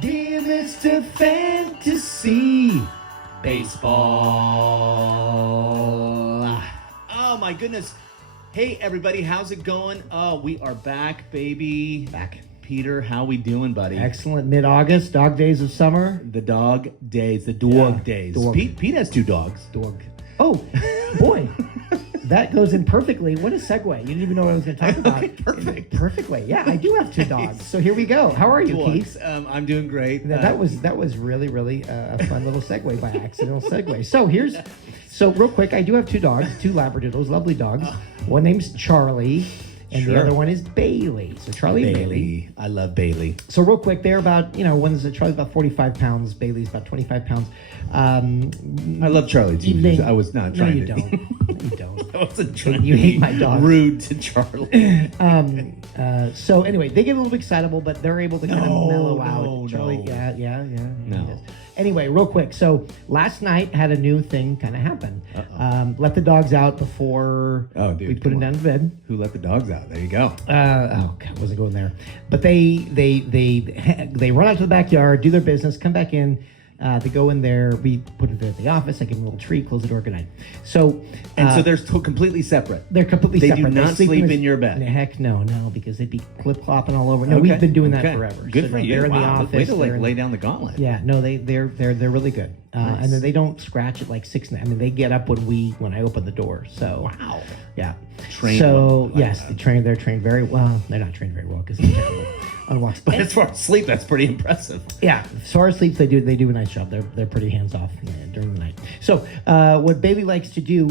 Dear Mr. Fantasy Baseball. Oh my goodness. Hey everybody, how's it going? Oh, we are back, baby. Back. Peter, how we doing, buddy? Excellent. Mid-August, dog days of summer. The dog days, the dog days. Dog. Pete has 2 dogs. Dog. Oh, boy. That goes in perfectly. What a segue. You didn't even know what I was going to talk about. Okay, perfect. Perfectly. Yeah, I do have 2 dogs. So here we go. How are you, Keith? I'm doing great. That was really a fun little segue by accidental segue. So real quick, I do have 2 dogs, 2 Labradoodles, lovely dogs. One name's Charlie, and the other one is Bailey. So Charlie and Bailey. I love Bailey. So real quick, they're about, Charlie's about 45 pounds, Bailey's about 25 pounds. I love Charlie too. Evening. I was not trying to. No, you don't. You don't. I wasn't trying You to hate be my dog. rude to Charlie. So anyway, they get a little excitable, but they're able to kind of mellow out. Charlie, no. yeah. No. he does. Anyway, real quick. So last night had a new thing kind of happen. Let the dogs out before we put them down to bed. Who let the dogs out? There you go. God, I wasn't going there. But they run out to the backyard, do their business, come back in. They go in there. We put it at the office. I give them a little treat, close the door, good night. So they're completely separate. they're completely They separate. do not sleep in your bed. Heck no, because they'd be clip clopping all over. No, we've been doing that forever. Good So, for no, you. They're in the Wow. office. Way to they're in lay down the gauntlet. Yeah, no, they're really good. Nice. And then they don't scratch at like 6. I mean, they get up when I open the door. So Wow. yeah. Trained So well, like yes, that. they're trained very well. They're not trained very well because they're terrible on walks. But as far as sleep, that's pretty impressive. Yeah, as far as sleep, they do a nice job. They're pretty hands off during the night. So what Bailey likes to do,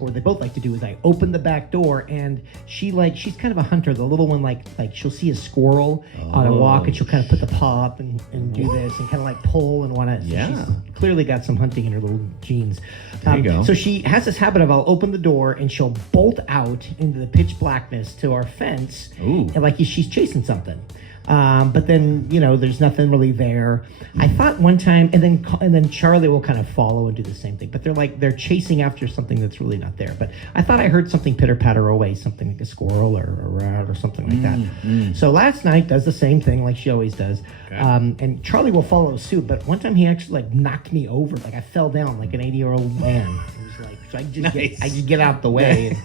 or they both like to do, is I open the back door, and she's kind of a hunter. The little one like she'll see a squirrel on a walk, and she'll kind of put the paw up and do this and kind of like pull and want to. Yeah. She's clearly got some hunting in her little genes. There you go. So she has this habit of I'll open the door and she'll bolt out into the pitch blackness to our fence, Ooh. and like she's chasing something. But then there's nothing really there. I thought one time, and then Charlie will kind of follow and do the same thing. But they're chasing after something that's really not there. But I thought I heard something pitter patter away, something like a squirrel or a rat or something like that. So last night does the same thing like she always does. Okay. And Charlie will follow suit. But one time he actually like knocked me over, like I fell down like an 80-year-old man. It was like so I just get out the way.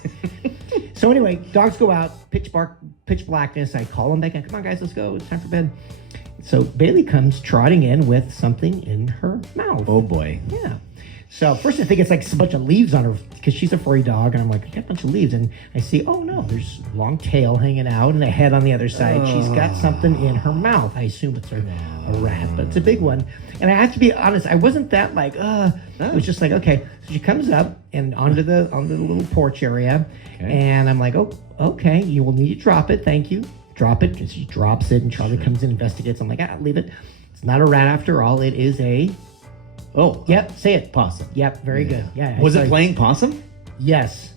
So anyway, dogs go out, pitch blackness. I call them back in. Come on, guys, let's go. It's time for bed. So Bailey comes trotting in with something in her mouth. Oh boy. Yeah. So first I think it's like a bunch of leaves on her because she's a furry dog, and I'm like, I got a bunch of leaves, and I see, oh no, there's a long tail hanging out and a head on the other side. She's got something in her mouth. I assume it's a rat, but it's a big one. And I have to be honest, I wasn't that like, It was just like, okay. So she comes up and onto the little porch area, and I'm like, oh, okay, you will need to drop it. Thank you. Drop it. And she drops it, and Charlie comes in, investigates. I'm like, leave it. It's not a rat after all. It is a. Oh. Yep. Say it. Possum. Yep. Very good. Yeah. Was it playing possum? Yes.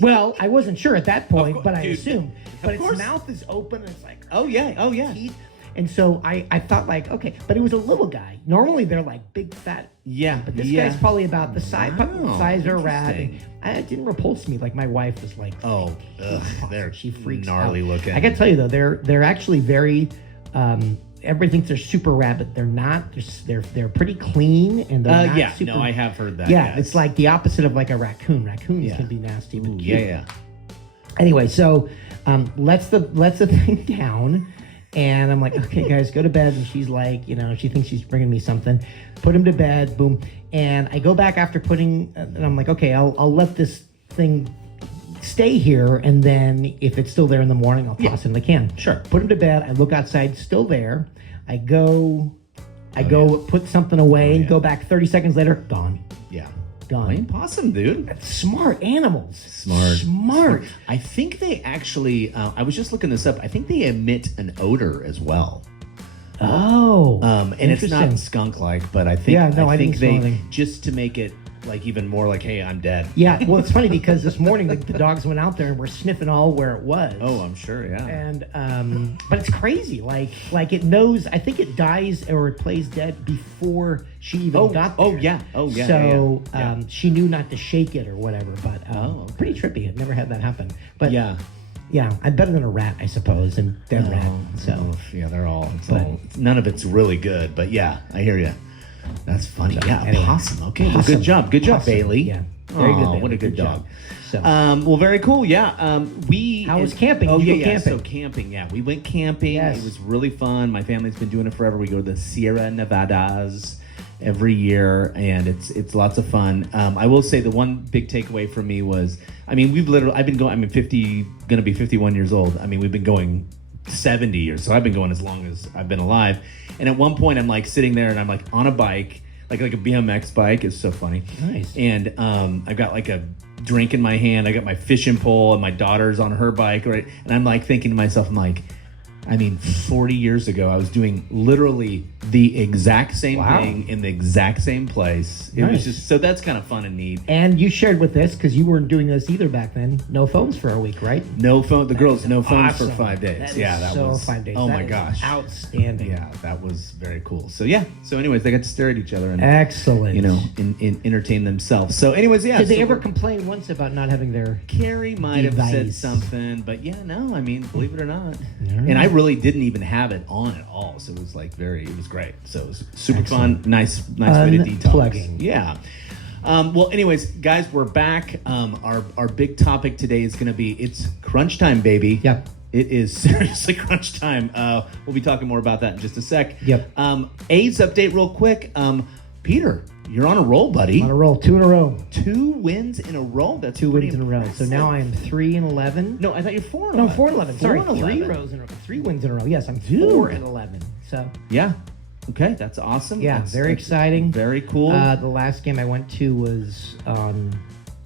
Well, I wasn't sure at that point, but I dude. assumed. But its course. mouth is open, and it's like, Oh yeah. teeth. And so I thought like, okay, but it was a little guy. Normally they're like big fat. Yeah. But this guy's probably about the size Wow, of a rat. interesting. And it didn't repulse me. Like my wife was like, Oh, they're she freaks gnarly out. looking. I gotta tell you though, they're actually very. Everybody thinks they're super rat, but they're not. They're pretty clean, and they're not yeah. super. No, I have heard that. Yeah, yes. it's like the opposite of like a raccoon. Raccoons can be nasty, but Ooh, cute. yeah. Anyway, so lets the thing down, and I'm like, okay, guys, go to bed. And she's like, she thinks she's bringing me something. Put him to bed. Boom. And I go back after putting, and I'm like, okay, I'll let this thing stay here, and then if it's still there in the morning, I'll toss it in the can. Sure. Put him to bed. I look outside, still there. I go put something away and go back 30 seconds later, gone. Yeah. Gone. Playing possum, dude. Smart animals. Smart. I think they actually. I was just looking this up. I think they emit an odor as well. Oh. And it's not skunk-like, but I think. Yeah, no, I think didn't smell they anything. just to make it like even more like, hey, I'm dead. Yeah, well, it's funny because this morning the dogs went out there and were sniffing all where it was. Oh, I'm sure, yeah. And but it's crazy. Like it knows. I think it dies or it plays dead before she even got there. Oh yeah. So yeah. she knew not to shake it or whatever. But okay. pretty trippy. I've never had that happen. But yeah. Yeah, I'm better than a rat, I suppose, and dead rat. So yeah, they're all. None of it's really good, but yeah, I hear you. That's funny. Yeah, anyway. possum. Okay, well, Possum. good job. Good job, Possum. Bailey. Yeah, very good. Bailey. What a good dog. job. So Well, very cool. Yeah. How was camping? Oh, Did you yeah, go yeah. camping? So camping. Yeah, we went camping. Yes. It was really fun. My family's been doing it forever. We go to the Sierra Nevadas every year, and it's lots of fun. I will say the one big takeaway for me was, I mean, I've been going. I'm 50, gonna be 51 years old. I mean, we've been going 70 years, so I've been going as long as I've been alive. And at one point, I'm like sitting there, and I'm like on a bike, like a BMX bike. It's so funny. Nice. And I've got like a drink in my hand. I got my fishing pole, and my daughter's on her bike, right? And I'm like thinking to myself, I'm like, I mean, 40 years ago, I was doing literally the exact same thing in the exact same place. It was just, so that's kind of fun and neat. And you shared with this, because you weren't doing this either back then, no phones for a week, right? No phone, the girls, no phones for Awesome. 5 days. That was 5 days. Oh That my is gosh. Outstanding. Yeah, that was very cool. So yeah, so anyways, they got to stare at each other and, Excellent. entertain themselves. So anyways, yeah. Did they so ever complain once about not having their... Carrie might have said device? something, but yeah, no, I mean, believe it or not. right. And I really didn't even have it on at all. So it was like it was great. So it was super fun. Nice way to detox. Unplugging. Yeah. Well, anyways, guys, we're back. Our big topic today is going to be, it's crunch time, baby. Yep. It is seriously crunch time. We'll be talking more about that in just a sec. Yep. A's update real quick. Peter, you're on a roll, buddy. On a roll, 2 in a row. 2 wins in a row. That's 2 pretty wins in a row. So impressive. now I am 3-11. No, I thought you're 4 and No, 11. 4-11. Sorry, 4 and 3 11. rows in a row. 3 wins in a row. Yes, I'm Dude. 4-11. So Yeah. Okay, that's awesome. yeah, That's very exciting. Very cool. The last game I went to was on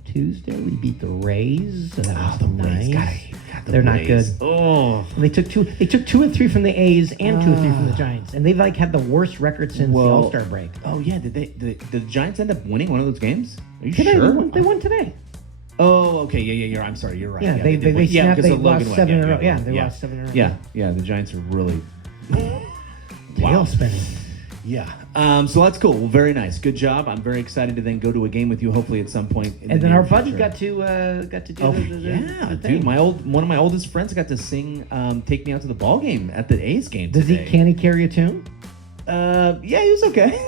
Tuesday. We beat the Rays. So that was the Rays. nice. God, the They're not Rays. good. Oh. They took 2 and 3 from the A's and 2 and 3 from the Giants, and they've like had the worst record since the All-Star break. Oh yeah, did the Giants end up winning one of those games? Are you Today, sure? they won today. Oh, okay, yeah. I'm sorry, you're right. Yeah, they did win. snapped. because They of Logan lost went. 7 in a row. Yeah, Yeah, they lost 7 in a row. Yeah. The Giants are really Tail spinning. Yeah. So that's cool. Well, very nice. Good job. I'm very excited to then go to a game with you, hopefully at some point. And then our buddy got to do Oh the yeah, the dude! thing. One of my oldest friends got to sing, "Take Me Out to the Ball Game" at the A's game today. Can he carry a tune? Yeah, he was okay.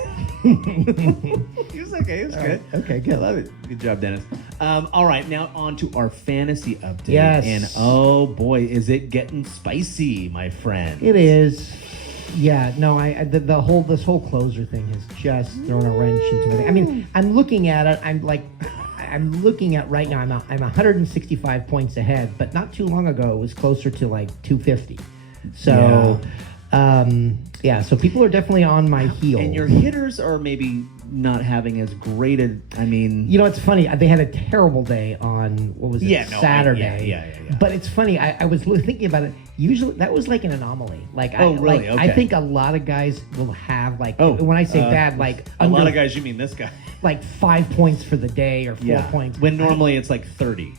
He was okay. He was good. Okay, I good. love it. Good job, Dennis. All right, now on to our fantasy update. Yes. And oh boy, is it getting spicy, my friend. It is. Yeah, no, this whole closer thing has just thrown a wrench into me. I mean, I'm looking at it. I'm looking at right now. I'm 165 points ahead, but not too long ago it was closer to like 250. So, so people are definitely on my heels. And your hitters are maybe not having as great a. I mean, You know, it's funny. They had a terrible day on, what was it, Saturday. Yeah. But it's funny. I was thinking about it. Usually, that was like an anomaly. Like, Oh, really? I Okay. think a lot of guys will have, like, Oh, when I say bad, like, a lot under, of guys. You mean this guy? like 5 points for the day or 4 points. When normally it's like 30.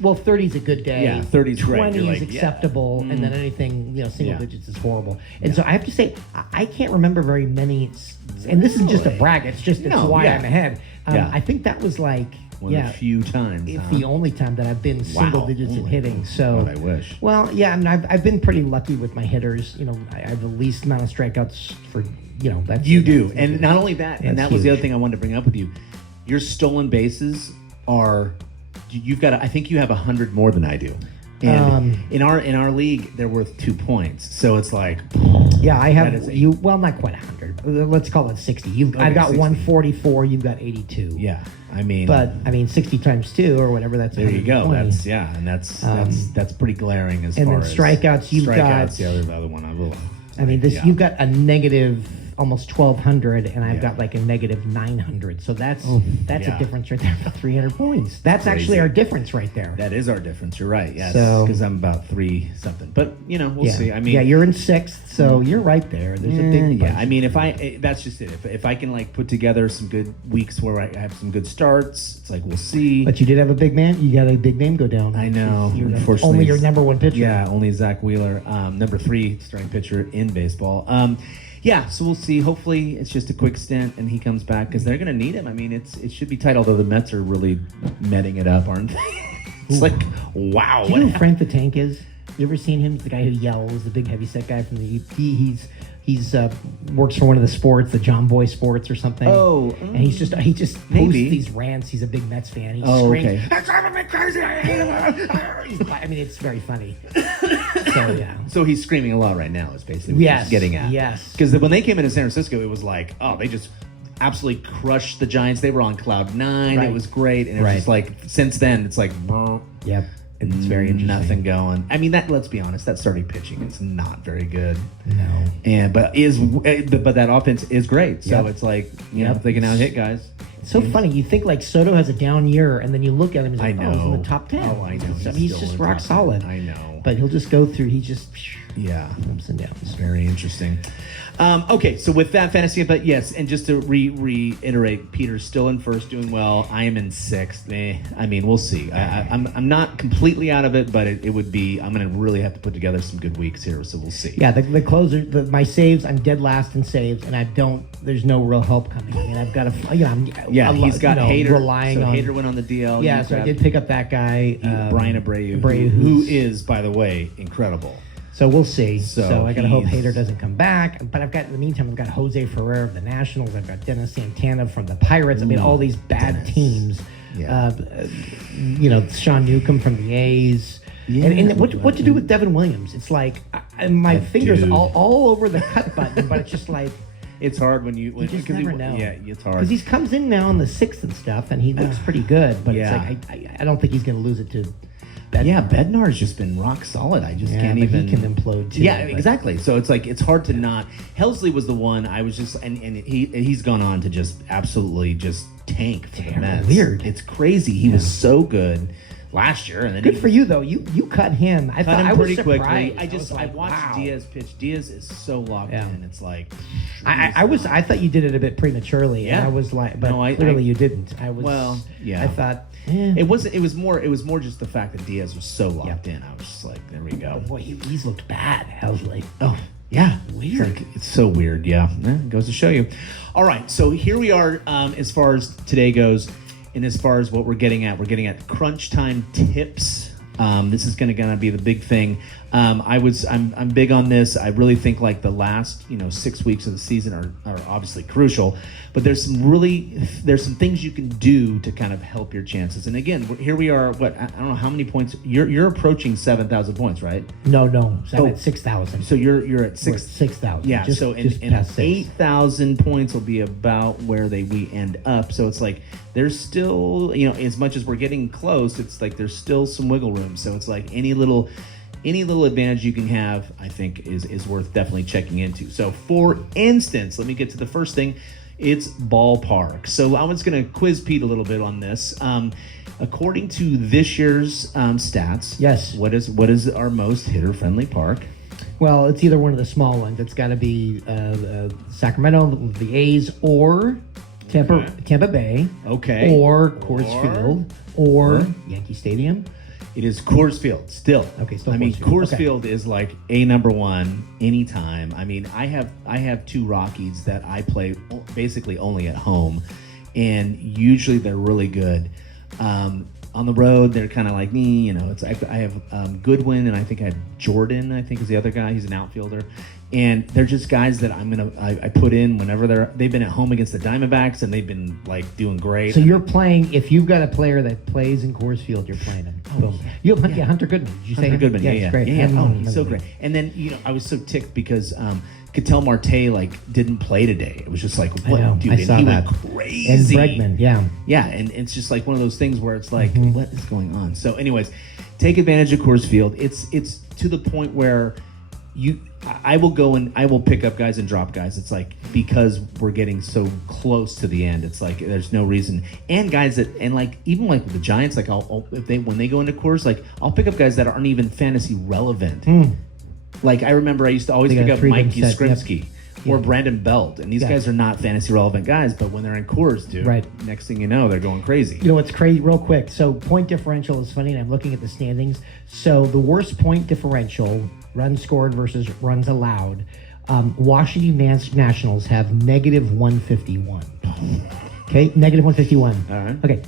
Well, 30 is a good day. Yeah, 30 is great. 20 You're is like, yeah. acceptable, and then anything, single Yeah. digits is horrible. And so I have to say, I can't remember very many, and this is just a Really? brag. It's No, why yeah. I'm ahead. Yeah. I think that was like, One of the few times. it's huh? the only time that I've been single digits in Holy hitting. So, God, I wish. well, yeah, I mean, I've been pretty lucky with my hitters. I have the least amount of strikeouts for, that's You do, and not only that, and That's that was the huge. other thing I wanted to bring up with you. Your stolen bases are, you've got. I think you have 100 more than I do. And in our league, they're worth 2 points. So it's like, Yeah, I That have is a- you. Well, not quite 100. Let's call it 60. I've got 60. 144. You've got 82. yeah. I mean, But I mean, 60 times 2 or whatever. That's there you go. 120. That's pretty glaring as and far then as strikeouts, you've got- the other one. I mean, Yeah. you've got a negative almost 1,200, and I've Yeah. got like a negative 900. So that's yeah. a difference right there of 300 points. That's actually Crazy. our difference right there. That is our difference. You're right. Yes, So- because I'm about 3 something. But we'll yeah. see. I mean, yeah, you're in 6th, so you're right there. There's a big yeah. bunch. I mean, that's just it. If I can like put together some good weeks where I have some good starts, it's like we'll see. But you did have a big man. You got a big name go down. I know. You're Unfortunately, only your number one pitcher. Yeah, only Zach Wheeler, number 3 starting pitcher in baseball. Yeah, so we'll see. Hopefully, it's just a quick stint and he comes back because they're going to need him. I mean, it should be tight. Although the Mets are really metting it up, aren't they? It's like, wow. Do you know who Frank the Tank is? You ever seen him? He's the guy who yells, the big heavyset guy from the he's works for one of the sports, the John Boy Sports or something. And he just posts these rants. He's a big Mets fan. He screams, okay. "It's driving me crazy! I hate him." I mean, it's very funny. So yeah. So he's screaming a lot right now. Is basically what he's getting at. Yes. Because when they came into San Francisco, it was like, oh, they just absolutely crushed the Giants. They were on cloud 9. Right. It was great, and it was just like since then, it's like, Yep. It's very interesting. Nothing going. I mean, let's be honest, that starting pitching is not very good. No. But that offense is great. So it's like, you know, if they can out hit guys. It's so funny. You think like Soto has a down year, and then you look at him and I he's like, know. he's in the top 10. Oh, I know. So he's just rock solid. I know. But he'll just go through. He just ups and downs. Very interesting. Okay, so with that fantasy, but yes, and just to reiterate, Peter's still in first, doing well. I am in sixth. I mean, we'll see. I'm not completely out of it, but it would be. I'm going to really have to put together some good weeks here, so we'll see. Yeah, the closer, my saves. I'm dead last in saves, and I don't. There's no real help coming. And I've got to. He's got Hader. Relying so on Hader went on the DL. Yeah, so I did pick up that guy, Brian Abreu, who is, by the way, incredible. So we'll see. So I gotta hope Hader doesn't come back. But in the meantime, I've got Jose Ferrer of the Nationals. I've got Dennis Santana from the Pirates. I mean, all these bad teams. Yeah. Sean Newcomb from the A's. Yeah, and what to do with Devin Williams? It's like my fingers all over the cut button, but it's just like. It's hard when you just never know. Yeah, it's hard because he comes in now in the 6th and stuff, and he looks pretty good. But it's like I don't think he's going to lose it to. Bednar. Yeah, Bednar's just been rock solid. I just can't even. He can implode too. Yeah, exactly. So it's like it's hard to not. Helsley was the one I was just, and he's gone on to just absolutely just tank for the Mets. Weird. It's crazy. He was so good last year, and then good for you though. You cut him. I cut thought him I was pretty surprised. quickly. I watched Diaz pitch. Diaz is so locked in. It's like I thought you did it a bit prematurely. Yeah. And I was like, but clearly you didn't. I thought. It was more just the fact that Diaz was so locked in. I was just like, there we go. Boy, he's looked bad. Helsley. Oh yeah, weird. It's so weird. Yeah, it goes to show you. All right, so here we are as far as today goes, and as far as what we're getting at crunch time tips. This is going to be the big thing. I'm big on this. I really think like the last 6 weeks of the season are obviously crucial, but there's some things you can do to kind of help your chances. And again, here we are. I don't know how many points you're approaching 7,000 points, right? No. So I'm at 6,000. So you're at 6,000. Yeah. Just, so just in 8,000 points will be about where we end up. So it's like there's still as much as we're getting close, it's like there's still some wiggle room. So it's like any little advantage you can have, I think, is worth definitely checking into. So, for instance, let me get to the first thing. It's ballpark. So I was going to quiz Pete a little bit on this. According to this year's stats, yes, what is our most hitter-friendly park? Well, it's either one of the small ones. It's got to be Sacramento, the A's, or Tampa Bay. Okay. Or Coors Field, or Yankee Stadium. It is Coors Field still. Okay, still. Coors Field is like a number one anytime. I mean, I have 2 Rockies that I play basically only at home, and usually they're really good. On the road, they're kind of like me. It's I have Goodwin, and I think I have Jordan. I think is the other guy. He's an outfielder, and they're just guys that I put in whenever they've been at home against the Diamondbacks, and they've been like doing great. So you're playing. If you've got a player that plays in Coors Field, you're playing him. Boom. Hunter Goodman. Did you say Hunter Goodman? Yeah, great. Yeah. Oh, he's so great. And then I was so ticked because Ketel Marte didn't play today. It was just like, what, dude? I saw that. Went crazy. And Bregman, yeah, and it's just like one of those things where it's like, what is going on? So, anyways, take advantage of Coors Field. It's to the point where I will go and I will pick up guys and drop guys. It's like because we're getting so close to the end. It's like there's no reason. And guys even like with the Giants, like when they go into Coors, like I'll pick up guys that aren't even fantasy relevant. Like I remember I used to always pick up Mike Yastrzemski or Brandon Belt, and these guys are not fantasy relevant guys, but when they're in Coors, dude, next thing you know, they're going crazy. What's crazy, real quick. So point differential is funny, and I'm looking at the standings. So the worst point differential, runs scored versus runs allowed, Washington Nationals have negative 151. Okay, negative 151. All right. Okay.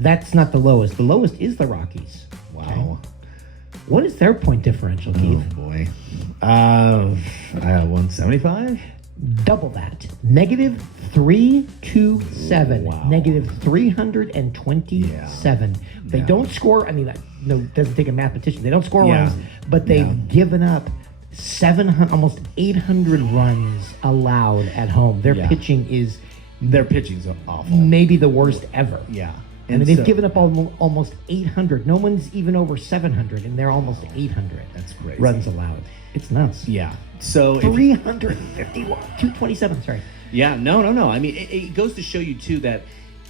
that's not the lowest. The lowest is the Rockies. Wow. What is their point differential, Keith? Oh boy. 175. Double that. Negative 327. Wow. Negative 327. They Yeah. don't score. I mean, that doesn't take a mathematician. They don't score Yeah. runs, but they've Yeah. given up 700, almost 800 runs allowed at home. Their Yeah. pitching is Their pitching's awful. maybe the worst ever. Yeah. I mean, they've given up almost 800. No one's even over 700, and they're almost 800. That's crazy. Runs allowed. It's nuts. Yeah. So if, 351, 227. Sorry. yeah, no. I mean, it goes to show you too that,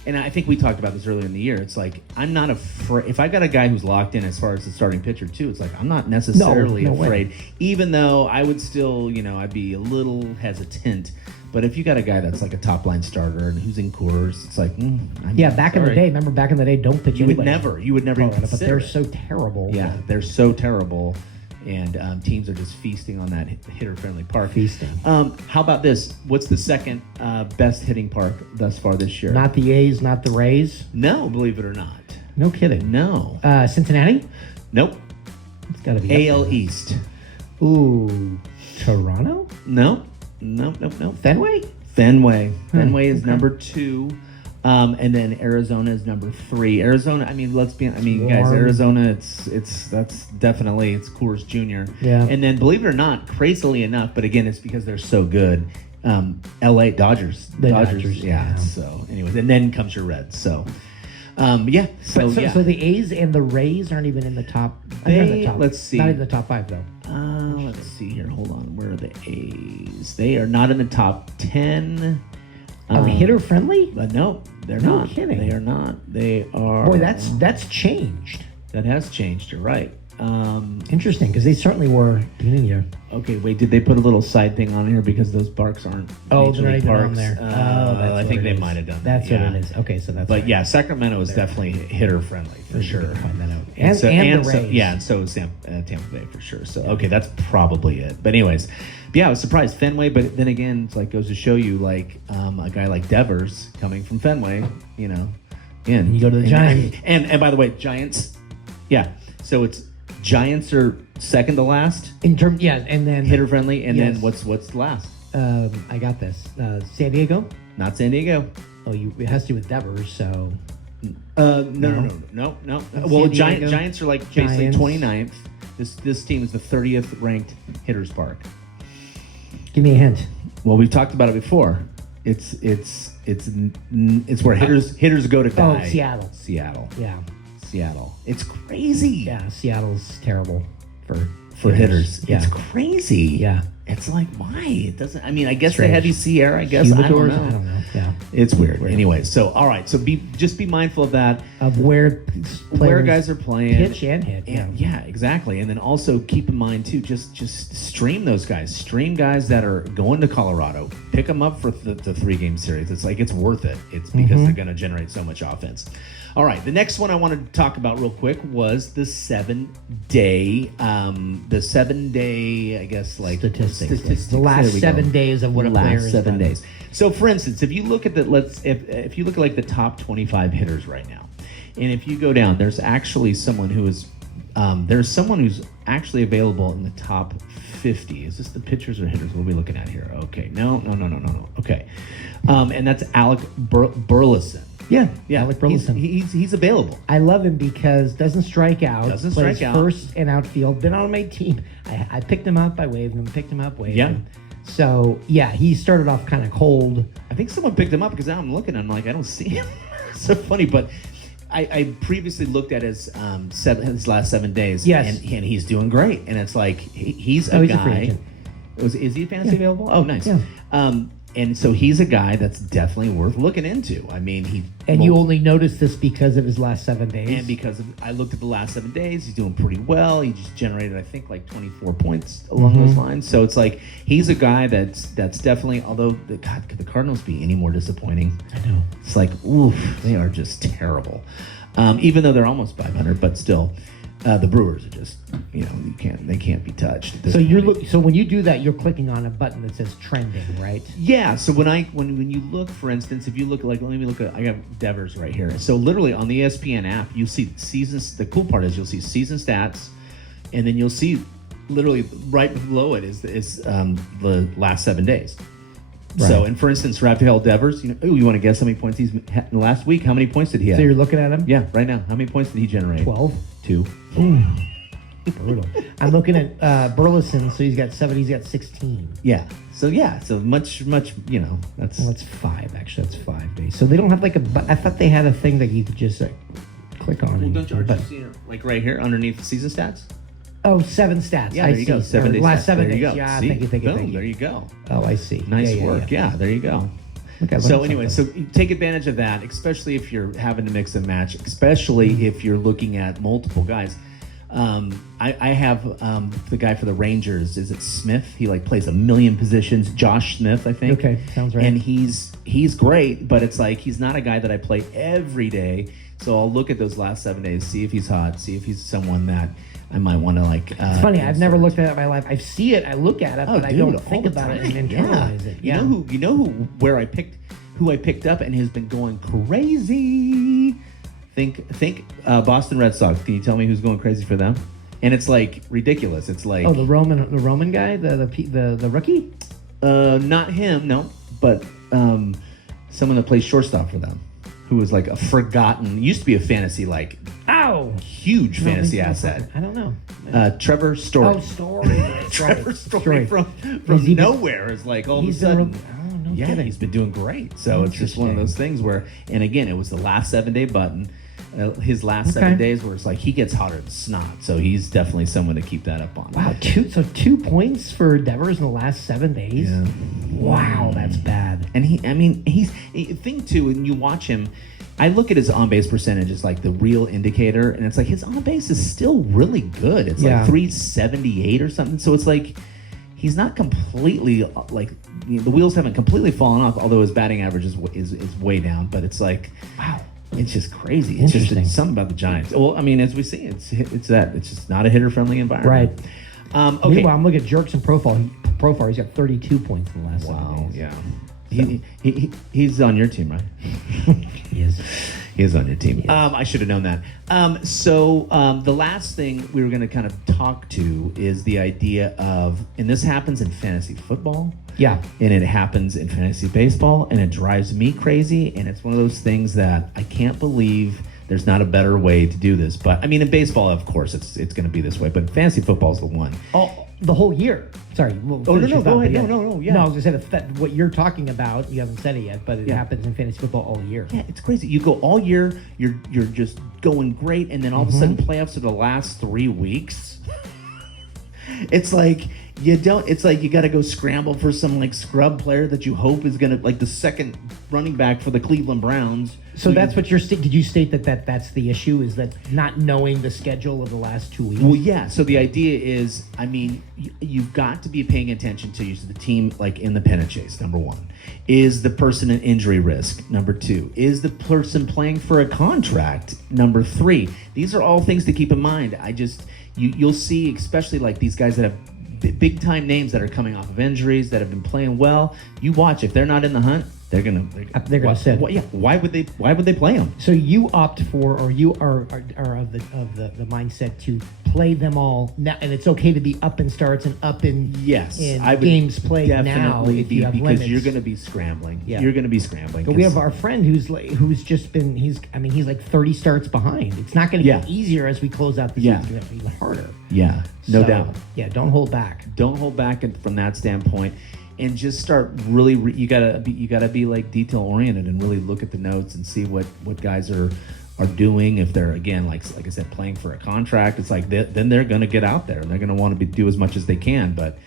and I think we talked about this earlier in the year. It's like I'm not afraid. If I got a guy who's locked in as far as the starting pitcher too, it's like I'm not necessarily No way. afraid. Even though I would still, I'd be a little hesitant. But if you got a guy that's like a top line starter and who's in Coors, it's like, Yeah, back in the day, remember back in the day, don't pitch you would anybody. never even Colorado, but consider they're it. so terrible. Yeah, they're so terrible, and teams are just feasting on that hitter-friendly park. Feasting. How about this? What's the second best hitting park thus far this year? Not the A's, not the Rays. No, believe it or not. No kidding. No. Cincinnati? Nope. It's got to be AL East. Ooh, Toronto? Nope. Fenway? Fenway is number 2. And then Arizona is number 3. Arizona, I mean, guys, Warm. Arizona, that's definitely Coors Jr. Yeah. And then, believe it or not, crazily enough, but again, it's because they're so good. LA Dodgers. The Dodgers, yeah. yeah. So, anyways, and then comes your Reds. So, yeah. So, yeah. So the A's and the Rays aren't even in the top. Let's see. Not in the top 5 though. Let's see here. Hold on. Where are the A's? They are not in the top 10. Hitter friendly? No, they're No not. kidding. They are not. They are. Boy, that's changed. that has changed. You're right. Interesting, because they certainly were beginning of the year. Okay, wait. Did they put a little side thing on here because those parks aren't? Oh, Major they're not League even on parks? there. I what think it they is. might have done. That's that, what it is. Okay, so that's. But right. yeah, Sacramento is definitely hitter friendly for sure. Find that out. And And the so, Rays. yeah, and so is Tampa Bay for sure. So okay, that's probably it. But anyways, yeah, I was surprised Fenway, but then again, it's like goes to show you like a guy like Devers coming from Fenway, and you go to the Giants. And by the way, Giants, yeah. So it's Giants are second to last In terms, yeah, and then hitter friendly, and Yes. then what's last? I got this. San Diego. Not San Diego. Oh, it has to do with Devers. So No. Well, San Diego, Giants are like basically Giants. 29th. This team is the 30th ranked hitters park. give me a hint. Well, we've talked about it before. It's where hitters go to die. Seattle. Seattle. Yeah, It's crazy. yeah. Seattle's terrible For hitters. Yeah, It's crazy. yeah. It's like, why? It doesn't, I mean, I guess Strange. the heavy Sierra, I guess. I don't Humidors, know. Yeah, It's weird. Anyway, so, all right. So just be mindful of that. of where Where guys are playing. pitch and hit. And yeah, exactly. And then also keep in mind too, just stream those guys. Stream guys that are going to Colorado. Pick them up for the 3-game series. It's like it's worth it. It's because they're going to generate so much offense. All right, the next one I wanted to talk about real quick was the 7-day, I guess, like Statistics. The last There we go. 7 days of what a player Last has 7 done. days. So, for instance, if you look at if you look at like the top 25 hitters right now, and if you go down, there's actually someone who's actually available in the top 50. Is this the pitchers or hitters we'll be looking at here? Okay, no. Okay, and that's Alec Burleson. Yeah, Yeah, Alec Burleson. He's available. I love him because doesn't strike out. Doesn't plays strike out. First and outfield. Been on my team. I picked him up. I waved him. Picked him up. Waved Yeah. him. So yeah, he started off kind of cold. I think someone picked him up because now I'm looking. I'm like, I don't see him. So funny, but I previously looked at his last 7 days. Yes. and he's doing great. And it's like he's a He's guy. a free agent. Is he fantasy available? Oh, nice. Yeah. And so he's a guy that's definitely worth looking into. I mean, And you only noticed this because of his last 7 days. and because I looked at the last 7 days, he's doing pretty well. He just generated, I think, like 24 points along those lines. So it's like he's a guy that's definitely. Although could the Cardinals be any more disappointing? I know. It's like, oof, they are just terrible. Even though they're almost 500, but still. The Brewers are just, they can't be touched. At this So point. so when you do that, you're clicking on a button that says trending, right? Yeah. So when you look, for instance, if you look let me look at, I got Devers right here. So literally on the ESPN app, you see seasons. The cool part is you'll see season stats, and then you'll see literally right below it is the last 7 days. Right. So, and for instance, Rafael Devers, you want to guess how many points he's had in the last week? How many points did he have? So you're looking at him? Yeah, right now. How many points did he generate? 12. 2. Brutal. I'm looking at Burleson, so he's got 7, he's got 16. Yeah. So much, that's Well, that's 5, actually. That's 5 days. So they don't have like I thought they had a thing that you could just click on. Well, don't you see it like right here underneath the season stats? Oh, 7 stats. Yeah, I there you see. go. 7 days. Last 7 there days. You go. Yeah, see? thank you. Boom, there you go. Oh, I see. Nice work. Yeah, there you go. Okay, So anyway, so you take advantage of that, especially if you're having to mix and match, especially if you're looking at multiple guys. I have the guy for the Rangers. Is it Smith? He plays a million positions. Josh Smith, I think. Okay, sounds right. And he's great, but it's like he's not a guy that I play every day. So I'll look at those last 7 days, see if he's hot, see if he's someone that I might want to it's funny. I've never looked at it in my life. I see it. I look at it, but I don't all think the about it time. and internalize it. Yeah. You know who I picked up and has been going crazy. Think Boston Red Sox. Can you tell me who's going crazy for them? And it's like ridiculous. It's like the Roman guy, the rookie. Not him, no, but someone that plays shortstop for them, who was like a forgotten. Used to be a fantasy huge fantasy asset. I don't know. Trevor Story. Oh, Story. Trevor Story from he nowhere is like all of a sudden. No Yeah, kidding. he's been doing great. So it's just one of those things where, and again, it was the last 7 day button. His last 7 days where it's like he gets hotter than snot. So he's definitely someone to keep that up on. Wow, 2 points for Devers in the last 7 days. Yeah. Wow, that's bad. And he's thing too. When you watch him, I look at his on base percentage as like the real indicator, and it's like his on base is still really good. It's like 378 or something. So it's like he's not completely the wheels haven't completely fallen off. Although his batting average is way down, but it's like wow. It's just crazy. It's just something about the Giants. Well, I mean, as we see, it's just not a hitter-friendly environment. Right. Okay. Meanwhile, I'm looking at Jerkson profile. He's got 32 points in the last 7 days. Yeah. He's on your team, right? He is. He is on your team. I should have known that. So the last thing we were going to kind of talk to is the idea of, and this happens in fantasy football. Yeah. And it happens in fantasy baseball, and it drives me crazy. And it's one of those things that I can't believe there's not a better way to do this. But I mean, in baseball, of course, it's going to be this way. But fantasy football is the one. Oh, the whole year. Sorry. No. Go ahead. No. Yeah. No, I was going to say that what you're talking about. You haven't said it yet, but it happens in fantasy football all year. Yeah, it's crazy. You go all year. You're just going great, and then all of a sudden, playoffs are the last 3 weeks. It's like you don't. It's like you got to go scramble for some scrub player that you hope is gonna the second running back for the Cleveland Browns. So that's what did you state that's the issue, is that not knowing the schedule of the last 2 weeks? Well, yeah. So the idea is, I mean, you've got to be paying attention to the team in the pennant chase. Number one, is the person an injury risk? Number two, is the person playing for a contract? Number three, these are all things to keep in mind. You'll see, especially these guys that have big time names that are coming off of injuries that have been playing well. You watch, if they're not in the hunt, they're gonna sit. Why would they play them? So you opt for, or you are of the mindset to play them all now, and it's okay to be up in starts and up in games played now if you have because limits. you're going to be scrambling. Yeah. You're going to be scrambling. But we have our friend who's just been he's 30 starts behind. It's not going to get easier as we close out the season. It's going to be even harder. Yeah, no doubt. Yeah, don't hold back. Don't hold back from that standpoint. And just start really. You gotta be detail oriented and really look at the notes and see what guys are doing. If they're again like I said, playing for a contract, it's then they're gonna get out there and they're gonna want to do as much as they can. But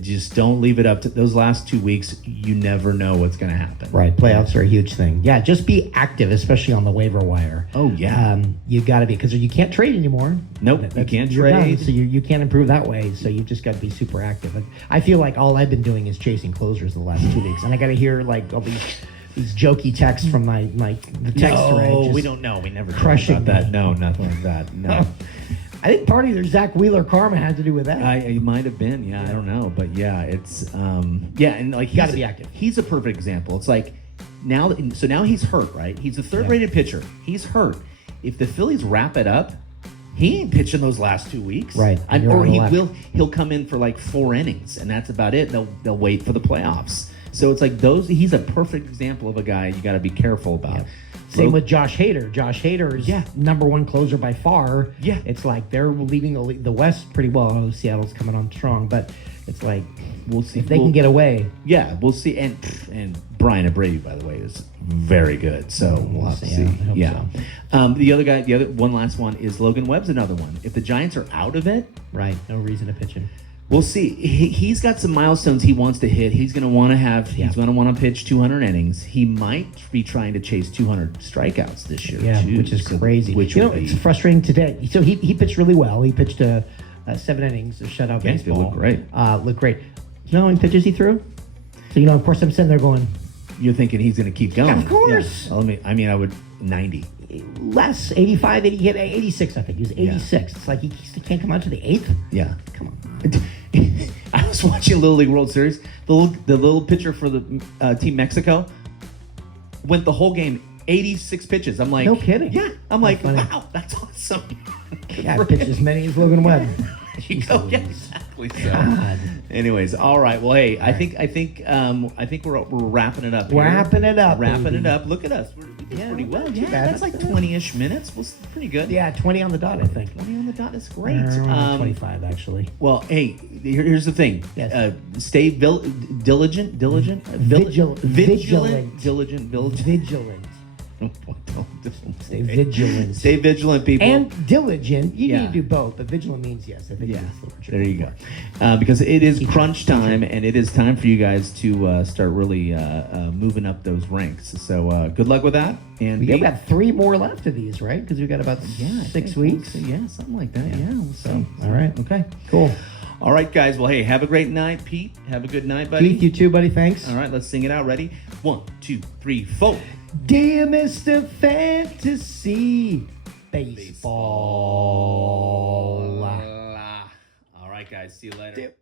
just don't leave it up to those last 2 weeks. You never know what's gonna happen. Right, playoffs are a huge thing. Yeah, just be active, especially on the waiver wire. Oh yeah, you got to be, because you can't trade anymore. Nope, you can't trade. Done, so you can't improve that way. So you've just got to be super active. I feel like all I've been doing is chasing closers the last 2 weeks, and I got to hear all these these jokey texts from the text range. No, just we don't know. We never talk crushing about that. me. No, nothing like that. No. I think part of their Zach Wheeler karma had to do with that. It might have been, yeah, I don't know, but yeah, it's and like Gotta be active. He's a perfect example. It's like now he's hurt, right? He's a third-rated pitcher. He's hurt. If the Phillies wrap it up, he ain't pitching those last 2 weeks, Right. Or he'll come in for like 4 innings, and that's about it. They'll wait for the playoffs. So it's like he's a perfect example of a guy you got to be careful about. Yeah. Same with Josh Hader. Josh Hader is number one closer by far. Yeah. It's like they're leading the West pretty well. I know Seattle's coming on strong, but it's like we'll see if they can get away. Yeah, we'll see. And Brian Abreu, by the way, is very good. So we'll have to see. Yeah, I hope The other one last one is Logan Webb's another one. If the Giants are out of it, Right. No reason to pitch him. we'll see. He's got some milestones he wants to hit. He's going to want to He's going to want to pitch 200 innings. He might be trying to chase 200 strikeouts this year. Yeah, too. which is crazy. Which you know, would be, it's frustrating today. So he pitched really well. He pitched 7 innings of shutout Yeah, baseball. it looked great. Looked great. You know how many pitches he threw? So of course, I'm sitting there going, You're thinking he's going to keep going. Of course. Yeah. Well, I would 90. less 85, 80, he hit 86. I think he was 86. It's like he can't come out to the 8th. Yeah. Come on. I was watching Little League World Series. The little pitcher for the Team Mexico went the whole game 86 pitches. I'm like, No kidding. Yeah. I'm like, funny. wow, that's awesome. Yeah, I pitched as many as Logan Webb. There you go. Yeah, exactly. So, God. anyways, all right. Well, hey, I think we're wrapping it up. Here. Wrapping it up, Wrapping baby. it up. Look at us. We did pretty well. not too Yeah, bad. that's like Not too 20-ish minutes. Was pretty good. Yeah, 20 on the dot, I think. 20 on the dot is great. 25, actually. Well, hey, here's the thing. Yes. Stay diligent, vigilant, Vigilant. vigilant. Stay vigilant. Stay vigilant, people. And diligent. You Yeah. need to do both, but vigilant means yes. I think Yeah, that's the word you're there you looking go. Because it is crunch time, and it is time for you guys to start really moving up those ranks. So good luck with that. And We got 3 more left of these, right? Because we got about I 6 think weeks. Yeah, something like that. Yeah. So, All right. Okay. Cool. All right, guys. Well, hey, have a great night, Pete. Have a good night, buddy. Keith, you too, buddy. Thanks. All right, let's sing it out. Ready? 1, 2, 3, 4. Dear Mr. Fantasy Baseball. All right, guys. See you later.